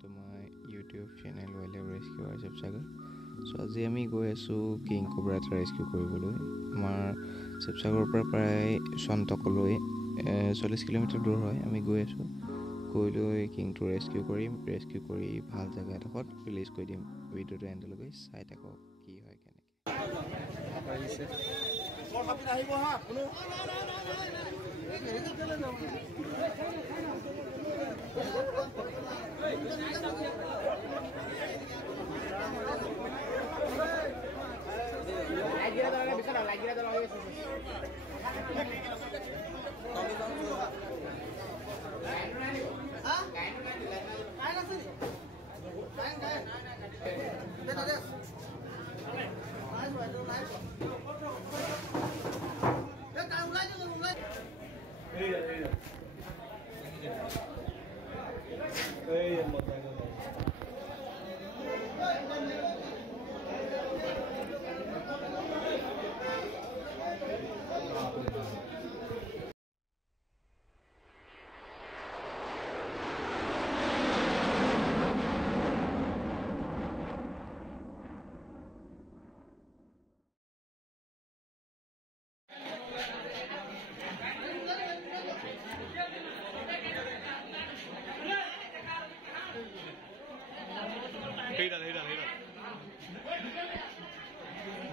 to my YouTube channel Wildlife Rescue Shivsagar. So আজি আমি গৈ আছো কিং কোব্ৰা এটা ৰেস্কিউ কৰিবলৈ আমাৰ শিৱসাগৰৰ পৰা প্ৰায় সন্তকলৈ 40 কিলোমিটাৰ দূৰ হয় আমি গৈ আছো গৈলৈ কিংটো ৰেস্কিউ কৰি ভাল জায়গা এটাত ৰিলিজ কৰি দিম ভিডিঅ'টো এণ্ডলৈকে চাই থাকক কি হয় কেনেকৈ আহিব হা কোনো Lagi ada lagi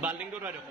Balding dulu ada.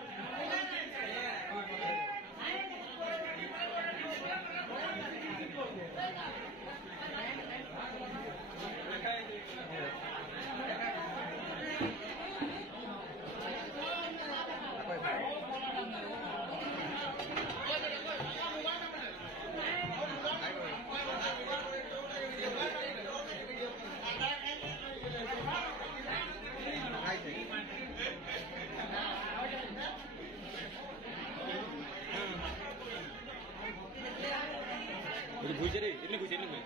Ini bujere, ini bujere nih.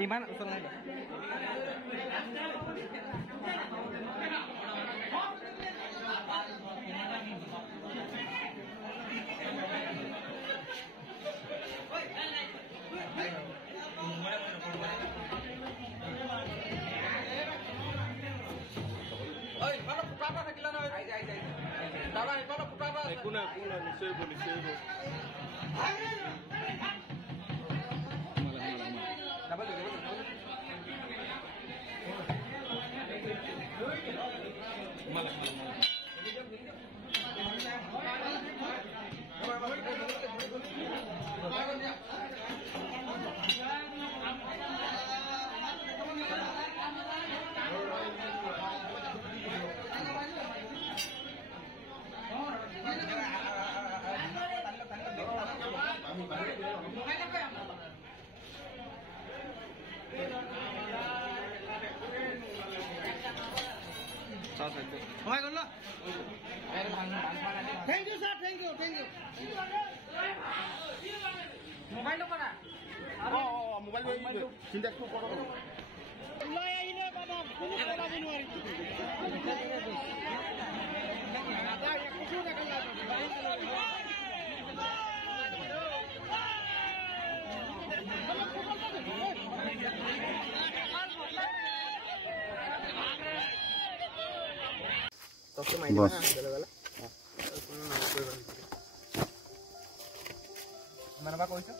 Iman usul lagi. Oi, kalau putra sekilan aja. Dalam kalau putra. Kuna nisebo. Thank you sir, thank you. Mobile kora. Mobile চিন্তা তো করো। লয় আইলে বাবা কোনো করা বনুয়ারি। দাদা কিছু দেখা Bos. Mana Pak Koisa?